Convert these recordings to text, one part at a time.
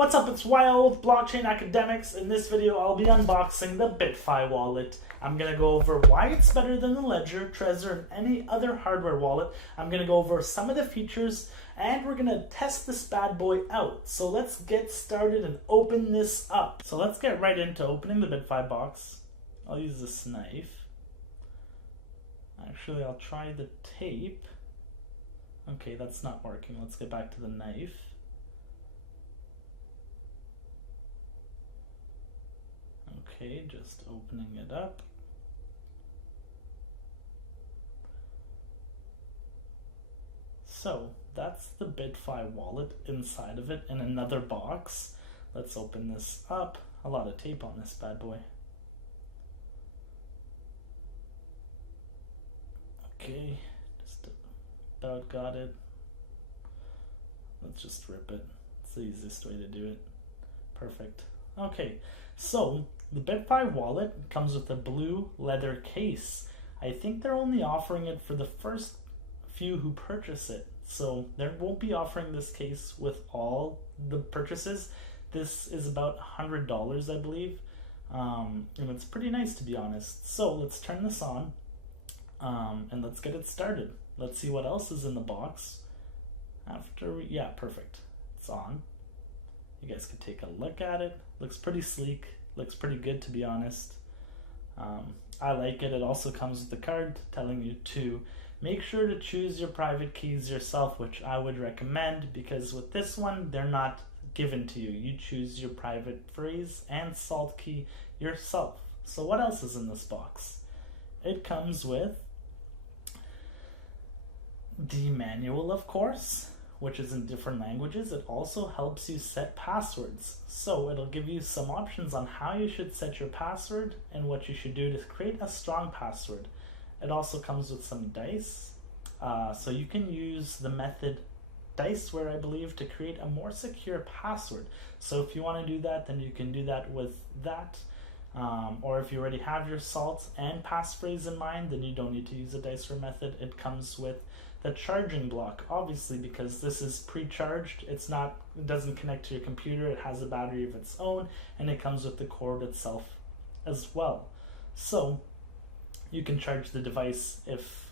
What's up, it's Wild Blockchain Academics. In this video, I'll be unboxing the Bitfi wallet. I'm going to go over why it's better than the Ledger, Trezor, and any other hardware wallet. I'm going to go over some of the features, and we're going to test this bad boy out. So let's get started and open this up. So let's get right into opening the Bitfi box. I'll use this knife. Actually, I'll try the tape. Okay, that's not working. Let's get back to the knife. Okay, just opening it up. So that's the Bitfi wallet inside of it in another box. Let's open this up. A lot of tape on this bad boy. Okay, just about got it. Let's just rip it. It's the easiest way to do it. Perfect. Okay, so the Bitfi wallet comes with a blue leather case. I think they're only offering it for the first few who purchase it. So they won't be offering this case with all the purchases. This is about $100, I believe. And it's pretty nice, to be honest. So let's turn this on and let's get it started. Let's see what else is in the box. Yeah, perfect. It's on. You guys could take a look at it. Looks pretty sleek. Looks pretty good, to be honest. I like it. It also comes with a card telling you to make sure to choose your private keys yourself, which I would recommend, because with this one, they're not given to you. You choose your private phrase and salt key yourself. So what else is in this box? It comes with the manual, of course, which is in different languages. It also helps you set passwords. So it'll give you some options on how you should set your password and what you should do to create a strong password. It also comes with some dice. So you can use the method Diceware, I believe, to create a more secure password. So if you want to do that, then you can do that with that. Or if you already have your salt and passphrase in mind, then you don't need to use the Diceware method. It comes with the charging block, obviously, because this is pre-charged. It doesn't connect to your computer. It has a battery of its own, and it comes with the cord itself as well. So you can charge the device if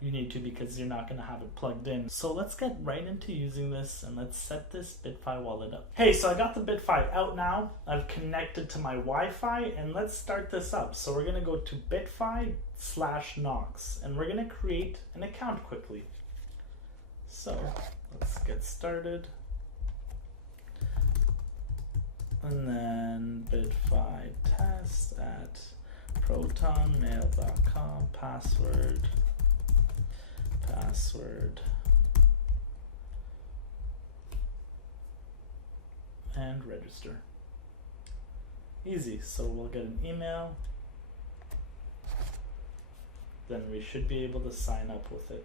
you need to, because you're not going to have it plugged in. So let's get right into using this, and let's set this Bitfi wallet up. Hey, so I got the Bitfi out now. I've connected to my Wi-Fi, and let's start this up. So we're going to go to Bitfi/Nox, and we're going to create an account quickly. So let's get started. And then Bitfi test at protonmail.com, password, and register. Easy. So we'll get an email, then we should be able to sign up with it.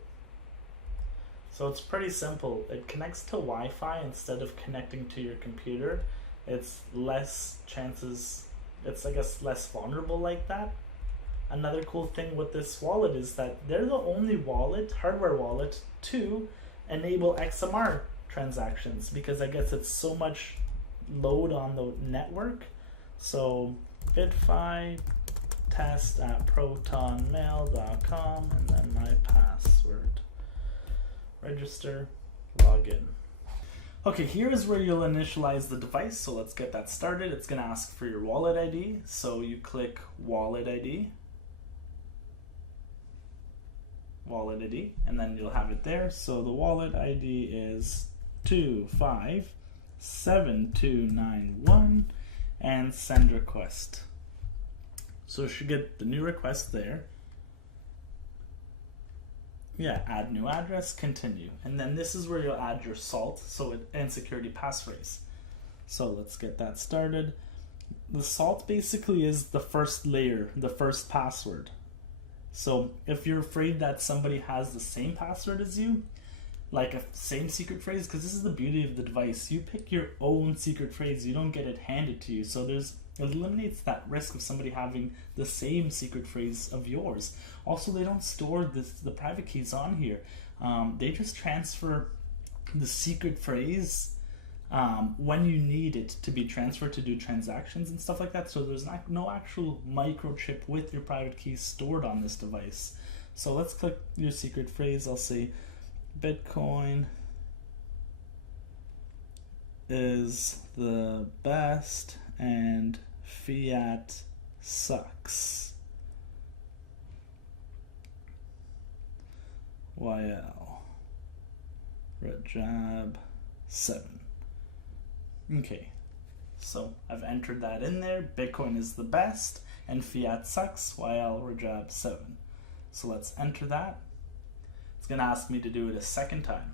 So it's pretty simple. It connects to Wi-Fi instead of connecting to your computer. It's less chances, it's I guess less vulnerable like that. Another cool thing with this wallet is that they're the only wallet, hardware wallet, to enable XMR transactions, because I guess it's so much load on the network. So Bitfi test at protonmail.com, and then my password, register, login. Okay, here is where you'll initialize the device. So let's get that started. It's going to ask for your wallet ID. So you click wallet ID, and then you'll have it there. So the wallet ID is 257291, and send request. So you should get the new request there. Yeah, add new address, continue. And then this is where you'll add your salt and security passphrase. So let's get that started. The salt basically is the first layer, the first password. So if you're afraid that somebody has the same password as you, like a same secret phrase, because this is the beauty of the device, you pick your own secret phrase, you don't get it handed to you. So it eliminates that risk of somebody having the same secret phrase of yours. Also, they don't store the private keys on here. They just transfer the secret phrase when you need it to be transferred to do transactions and stuff like that. So there's no actual microchip with your private keys stored on this device. So let's click your secret phrase. I'll say Bitcoin is the best and fiat sucks. YL Rajab 7. Okay, so I've entered that in there. Bitcoin is the best and fiat sucks. YL Rajab 7. So let's enter that. It's going to ask me to do it a second time.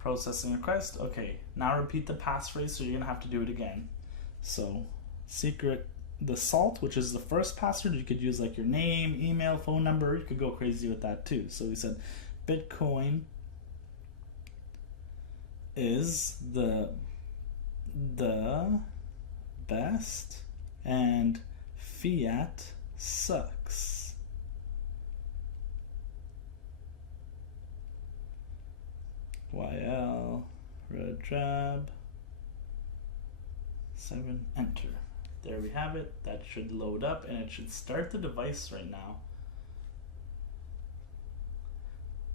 Processing request. Okay, now repeat the passphrase, so you're going to have to do it again. So secret, the salt, which is the first password. You could use like your name, email, phone number. You could go crazy with that too. So we said Bitcoin is the best and fiat sucks. YL Rajab 7, enter. There we have it. That should load up and it should start the device right now.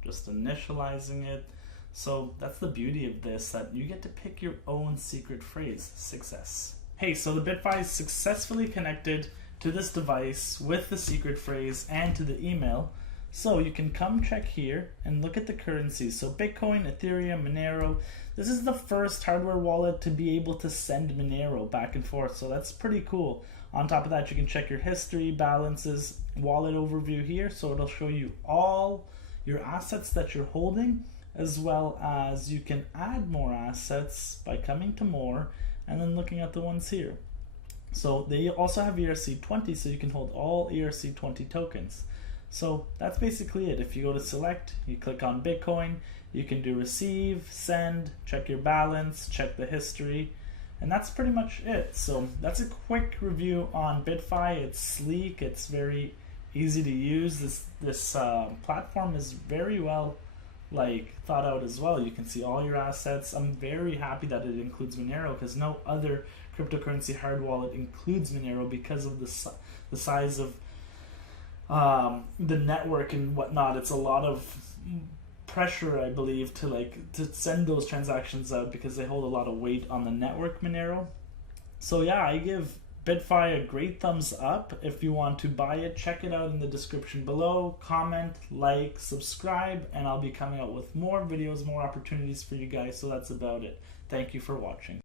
Just initializing it. So that's the beauty of this, that you get to pick your own secret phrase. Success. Hey, so the Bitfi is successfully connected to this device with the secret phrase and to the email. So you can come check here and look at the currencies. So Bitcoin, Ethereum, Monero. This is the first hardware wallet to be able to send Monero back and forth. So that's pretty cool. On top of that, you can check your history, balances, wallet overview here. So it'll show you all your assets that you're holding, as well as you can add more assets by coming to more and then looking at the ones here. So they also have ERC20, so you can hold all ERC20 tokens. So that's basically it. If you go to select, you click on Bitcoin, you can do receive, send, check your balance, check the history, and that's pretty much it. So that's a quick review on Bitfi. It's sleek, it's very easy to use. This platform is very well thought out as well. You can see all your assets. I'm very happy that it includes Monero, because no other cryptocurrency hard wallet includes Monero because of the size of the network and whatnot. It's a lot of pressure, I believe, to send those transactions out because they hold a lot of weight on the network Monero. So yeah, I give Bitfi a great thumbs up. If you want to buy it, check it out in the description below. Comment, like, subscribe, and I'll be coming out with more videos, more opportunities for you guys. So that's about it. Thank you for watching.